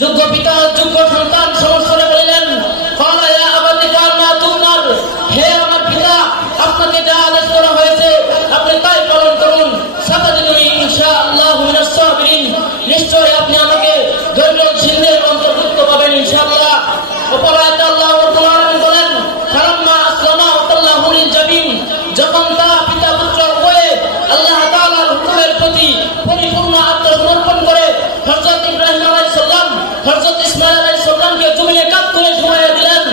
যোগ্য পিতা যোগ্য সন্তান সমস্যরে বললেন, হে আমার পিতা, আপনাকে যা আদেশ করা হয়েছে আপনি তাই পালন করুন। নিশ্চয় আপনি আমাকে ধৈর্যশীলদের অন্তর্ভুক্ত পাবেন ইনশাআল্লাহ। অপরাধ আল্লাহ বলেন, যখন তা পিতা পুত্র উভয়ে আল্লাহ তাআলার হুকুমের প্রতি পরিপূর্ণ আত্মসমর্পণ করে হযরত ইব্রাহিম আলাইহিস সালাম হযরত ইসমাঈল আলাইহিস সালামকে জমিনে কাত করে শুমাইয়া দিলেন,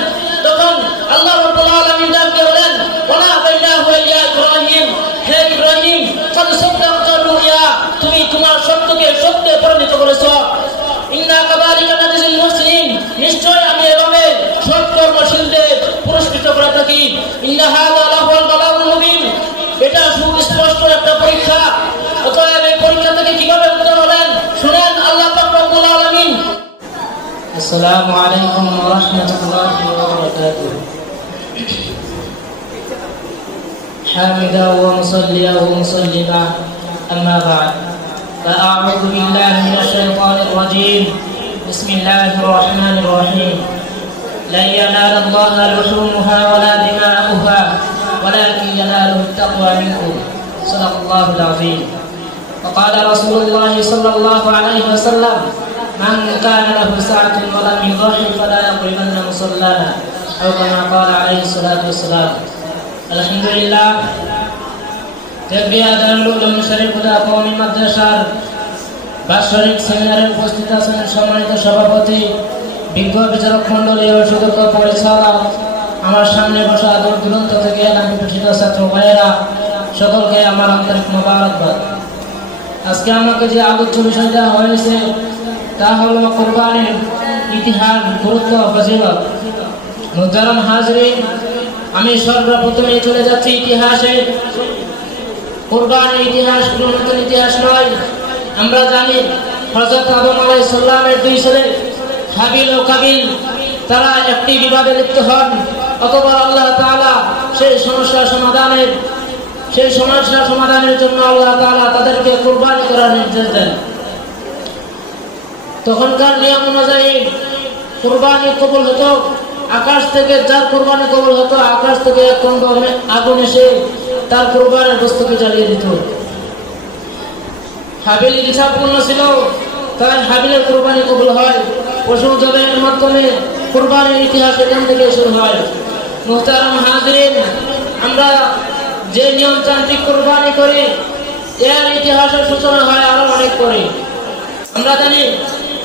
তখন আল্লাহ রাব্বুল আলামিন ডাকতে বলেন, ওয়ালা বাইনাহু ইয়া ইব্রাহিম, হে ইব্রাহিম, কাদ সাদাকতা রুয়া, তুমি তোমার সত্যকে সত্যে পরিণত করেছো। ইন্না কাযালিকা নাজিল মুহসিনিন, নিশ্চয় আমি এভাবে সৎ কর্মশীলদের পুরস্কৃত করে থাকি। ইন্না হাযা লাহুল বালাগুল মুবিন, এটা সুস্পষ্ট একটা পরীক্ষা। অতএব এই পরীক্ষা থেকে কিভাবে উত্তর হলেন শুনেন আল্লাহ পাক রব্বুল আলামিন। আসসালামু আলাইকুম ওয়া রাহমাতুল্লাহি ওয়া বারাকাতুহু। হামিদা ওয়া মুসাল্লিয়া ওয়া মুসাল্লিমা, আম্মা বা'দ। فأعوذ بالله من الشيطان الرجيم. بسم الله الرحمن الرحيم. لن ينال الله لحومها ولا دماؤها ولكن يناله التقوى منكم. صدق الله العظيم. وقال رسول الله صلى الله عليه وسلم: من كان له سعة ولم يضحي فلا يقربن مصلانا، أو كما قال عليه الصلاة والسلام. الحمد لله. মাদ্রাসার বাৎসরিক সেমিনারে উপস্থিত আছেন সম্মানিত সভাপতি, বিজ্ঞ বিচারক মন্ডলী ও সুদক্ষ পরিচালক, আমার সামনে বসা দূর দূরান্ত থেকে উপস্থিত ছাত্র ভাইয়েরা, সকলকে আমার আন্তরিক মোবারকবাদ। আজকে আমাকে যে আলোচ্য বিষয় দেওয়া হয়েছে তা হল কুরবানির ইতিহাস, গুরুত্ব, ফজিলত। মুহতারাম হাজরিন, আমি সর্বপ্রথমে চলে যাচ্ছি ইতিহাসে। কুরবানির ইতিহাস কোনো নতুন ইতিহাস নয়। আমরা জানি হযরত আদম আলাইহিস সালামের দুই ছেলে হাবিল ও কাবিল, তারা একটি বিবাদে লিপ্ত হন। অতঃপর আল্লাহ তাআলা সেই সমস্যা সমাধানের জন্য আল্লাহ তাআলা তাদেরকে কুরবানি করার নির্দেশ দেন। তখনকার নিয়ম অনুযায়ী কুরবানি কবুল হতো আকাশ থেকে, যার কুরবানি কবুল হতো আকাশ থেকে এক খণ্ড আগুন এসে তার কুরবানির বস্তুকে জ্বালিয়ে দিত। হাবিল ইচ্ছাপূর্ণ ছিল, তাই হাবিলের কুরবানি কবুল হয়। পশু জবাইয়ের মাধ্যমে কুরবানির ইতিহাস এখান থেকে শুরু হয়। মুহতারাম হাজরিন, আমরা যে নিয়মতান্ত্রিক কুরবানি করি এর ইতিহাসের সূচনা হয় আরো অনেক পরে। আমরা জানি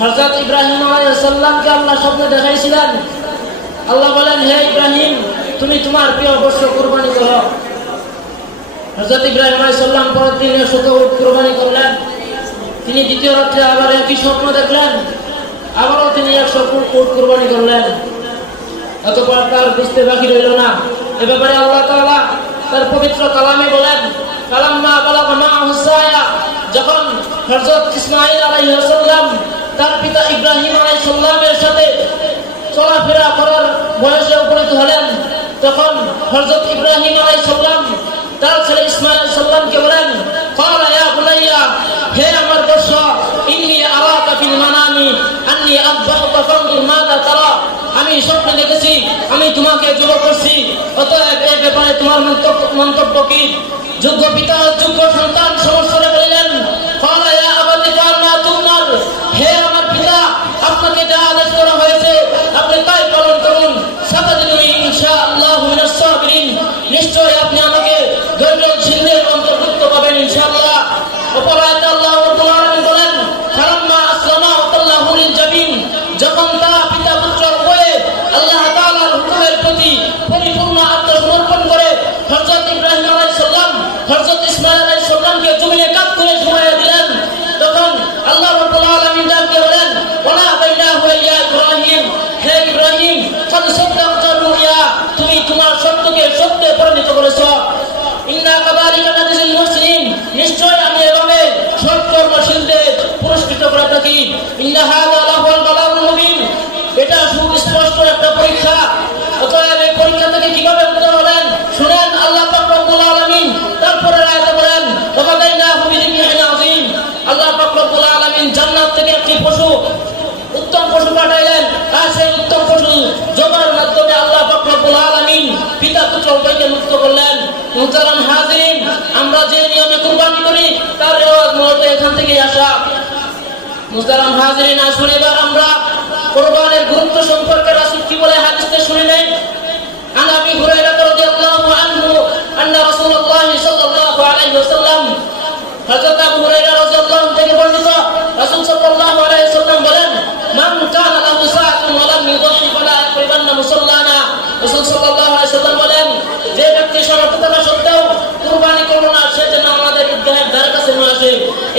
হযরত ইব্রাহিম আলাইহিস সালামকে আল্লাহ স্বপ্নে দেখাইছিলেন। আল্লাহ বলেন, হে ইব্রাহিম, তুমি তোমার প্রিয় বর্ষ কুরবানি করো। হযরত ইব্রাহিম আলাইহিস সালাম পরের দিন 100 উট কুরবানি করলেন। তিনি দ্বিতীয় রাত্রে আবার একই স্বপ্ন দেখলেন, আবারও তিনি 100 উট কুরবানি করলেন। অতঃপর তার বুঝতে বাকি রইল না। এ ব্যাপারে আল্লাহ তাআলা তার পবিত্র কালামে বলেন, কালাম্মা বালাগা মাআহু সায়া, যখন হযরত ইসমাঈল আলাইহিস সালাম তার পিতা ইব্রাহিম আলাইহিস সালামের সাথে চলাফেরা করার বয়সে উপনীত হলেন, তখন হযরত ইব্রাহিম আলাইহিস সালাম তার ছেলে ইসমাঈল আলাইহিস সালামকে বলেন, ক্বালা ইয়া বুনাইয়া, হে আমার বৎস, ইন্নী আরাকা ফিল মানামি আন্নী আযবাহুকা ফানজুর মাযা তারা, আমি স্বপ্নে দেখেছি আমি তোমাকে জবাই করছি, অতএব এই ব্যাপারে তোমার মন্তব্য কি? যোগ্য পিতা যোগ্য সন্তান সমস্যরে বললেন, ক্বালা ইয়া আবাতি মা তুমার, হে আমার পিতা, আপনাকে যা আদেশ করা হয়েছে আপনি তাই পালন করুন। সাতাদিনুনি ইনশাআল্লাহু মিনাস সাবিরিন, নিশ্চয় আপনি আমাকে ধৈর্যশীলদের অন্তর্ভুক্ত পাবেন ইনশাআল্লাহ। অপরাধ আল্লাহ বলেন, ফালাম্মা আসলামা ওয়াতাল্লাহু লিল জাবিন, যখন তা পিতা পুত্র উভয়ে আল্লাহ তাআলার হুকুমের প্রতি পরিপূর্ণ আত্মসমর্পণ করে হযরত ইব্রাহিম আলাইহিস সালাম হযরত ইসমাঈল আলাইহিস সালামকে জমিনে কাত করলেন। মুহতারাম হাজিরিন, আমরা যে নিয়মে কুরবানি করি তার রেওয়াজ মূলত এখান থেকেই আসা। মুহতারাম হাজিরিন, আসুন এবার আমরা কুরবানির গুরুত্ব সম্পর্কে রাসূল কি বলে হাদিসে শুনে নেই। عن أبي هريرة رضي الله عنه أن رسول الله صلى الله عليه وسلم হযরত আবু হুরায়রা রাদিয়াল্লাহু আনহু থেকে বর্ণিত, রাসূল সাল্লাল্লাহু আলাইহি ওয়াসাল্লাম বলেন, মান কানা লাহু সাআতুন ওয়া লাম ইউদাহি ফালা ইয়াকরিবান্না মুসাল্লানা। রাসূল সাল্লাল্লাহু আলাইহি ওয়াসাল্লাম বলেন, যে ব্যক্তি সামর্থ্য থাকা সত্ত্বেও কুরবানি করলো না, সে যেন আমাদের ঈদগাহের ধারে কাছে না আসে।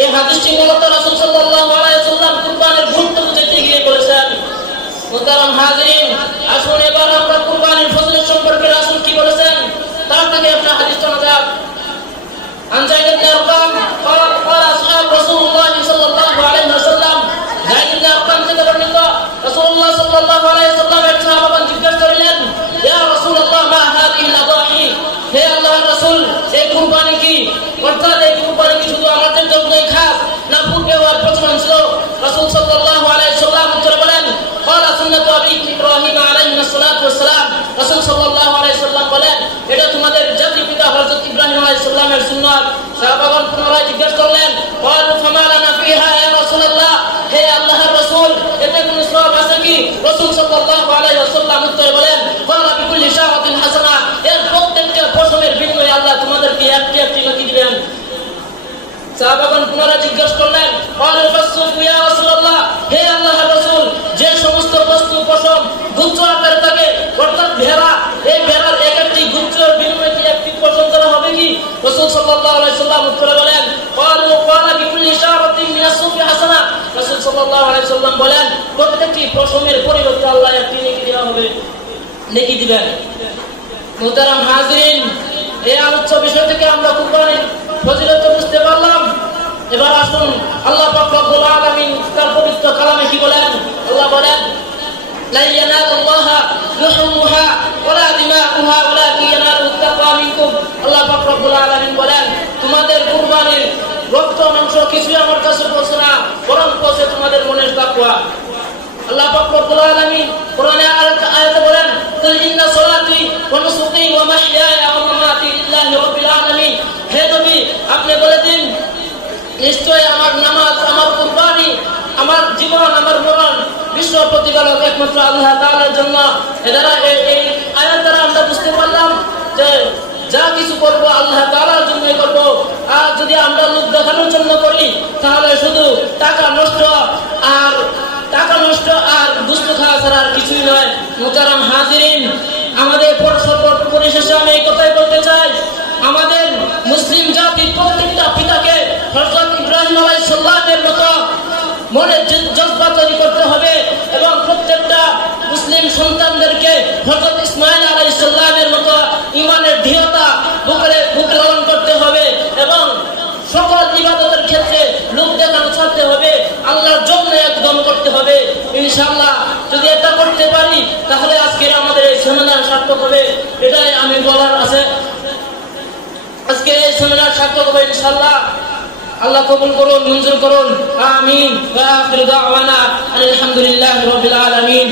এই হাদিসটি মূলত রাসূল সাল্লাল্লাহু আলাইহি ওয়াসাল্লাম কুরবানির গুরুত্ব বুঝাতে গিয়ে বলেছেন। মুহতারাম হাজিরিন, আসুন এবার আমরা কুরবানির ফজিলত সম্পর্কে রাসূল কি বলেছেন তার থেকে একটা হাদিস শোনা যাক। عن زيد بن أرقم قال أصحاب رسول الله صلى الله عليه وسلم زيد بن أرقم থেকে বর্ণিত, রাসূলুল্লাহ সাল্লাল্লাহু আলাইহি ওয়াসাল্লাম এর সাহাবাগণ জিজ্ঞাসা করলেন, ইয়া রাসূলুল্লাহ মা হাযিহিল আদাহি, হে আল্লাহর রাসূল এই কুরবানি কি? অর্থাৎ এই কুরবানি কি শুধু আমাদের জন্যই খাস না পূর্বে হওয়ার প্রচলন ছিল? রাসূল সাল্লাল্লাহু আলাইহি ওয়াসাল্লাম উত্তরে বলেন, ক্বালা সুন্নাতু আবি ইব্রাহিম আলাইহিস সালাতু ওয়াস সালাম। রাসূল সাল্লাল্লাহু আলাইহি ওয়াসাল্লাম বলেন, এটা তোমাদের জাতির পিতা হযরত ইব্রাহিম আলাইহিস সালামের সুন্নাত। সাহাবাগণ পুনরায় জিজ্ঞাসা করলেন, ক্বালু ফামা লানা ফিহা ইয়া রাসূলুল্লাহ, হে আল্লাহর রাসূল এতে কোনো সওয়াব আছে কি? রাসূল সাল্লাল্লাহু আলাইহি ওয়াসাল্লাম উত্তরে বলেন, ক্বালা বিকুল্লি শাআতিন হাসানা, এর প্রত্যেকটা ফসলের বিনিময়ে আল্লাহ তোমাদেরকে একটি নেকি দিবেন। সাহাবাগণ পুনরায় জিজ্ঞাসা করলেন, ক্বালু ফাসসুফু ইয়া রাসূলুল্লাহ, হে আল্লাহর রাসূল যে সমস্ত বস্তু পশম গুচ্ছ আকারে থাকে অর্থাৎ ভেড়া, এই ভেড়ার একটি গুচ্ছের বিনিময়ে কি একটি পশম করা হবে কি? রাসূল সাল্লাল্লাহু আলাইহি ওয়াসাল্লাম উত্তরে বলেন, ক্বালা বিকুল্লি শাআতিন মিনাস সুফি হাসানা। রাসূল সাল্লাল্লাহু আলাইহি ওয়াসাল্লাম বলেন, প্রত্যেকটি পশমের পরিবর্তে আল্লাহ একটি নেকি দেওয়া হবে, নেকি দিবেন। মুহতারাম হাজিরিন, এই আলোচ্য বিষয় থেকে আমরা কুরবানির ফজিলত বুঝতে পারলাম। এবার আসুন আল্লাহ পাক রব্বুল আলামিন তার পবিত্র কালামে কি বলেন। আল্লাহ বলেন, লা ইয়ানালুল্লাহা লুহুমুহা ওয়ালা দিমাউহা ওয়ালাকিন ইয়ানালুত তাকওয়া মিনকুম। আল্লাহ পাক রব্বুল আলামিন বলেন, তোমাদের কুরবানির রক্ত মাংস কিছুই আমার কাছে পৌঁছে না, বরং পৌঁছে তোমাদের মনের তাকওয়া। আল্লাহ পাক রব্বুল আলামিন কোরআনে আয়াতে বলেন, কুল ইন্না সালাতি ওয়া নুসুকি ওয়া মাহইয়ায়া ওয়া মামাতি লিল্লাহি রাব্বিল আলামিন। হে নবী আপনি বলে দিন, নিশ্চয় আমার নামাজ, আমার কুরবানি, আমার জীবন, আমার মরণ বিশ্ব প্রতিপালক একমাত্র আল্লাহ তাআলার জন্য। এরা এই আয়াত দ্বারা আমরা বুঝতে পারলাম যে যা কিছু করব আল্লাহ তাআলার জন্যই করব। আর যদি আমরা লোক দেখানোর জন্য করি তাহলে শুধু টাকা নষ্ট আর দুষ্ট খাওয়া ছাড়া আর কিছুই নয়। মুহতারাম হাজিরিন, আমাদের পরিশেষে আমি এই কথাই বলতে চাই, আমাদের মুসলিম জাতির প্রত্যেকটা পিতাকে হযরত ইব্রাহিম আলাইহিস সালামের মতো মনে জজবা তৈরি করতে হবে এবং প্রত্যেকটা মুসলিম সন্তানদেরকে হযরত ইসমাঈল আলাইহিস সালামের মতো ঈমানের দৃঢ়তা বুকে লালন করতে হবে এবং সকল ইবাদতের ক্ষেত্রে লোক দেখানো ছাড়তে হবে, আল্লাহর জন্য একদম করতে হবে। ইনশাআল্লাহ যদি এটা করতে পারি তাহলে আজকের আমাদের এই সেমিনার সার্থক হবে, এটাই আমি বলার আছে। আজকে এই সেমিনার সার্থক হবে ইনশাআল্লাহ। আল্লাহ কবুল করুন, মঞ্জুর করুন, আমিন। ওয়া আখিরু দাওয়ানা আলহামদুলিল্লাহি রাব্বিল আলামিন।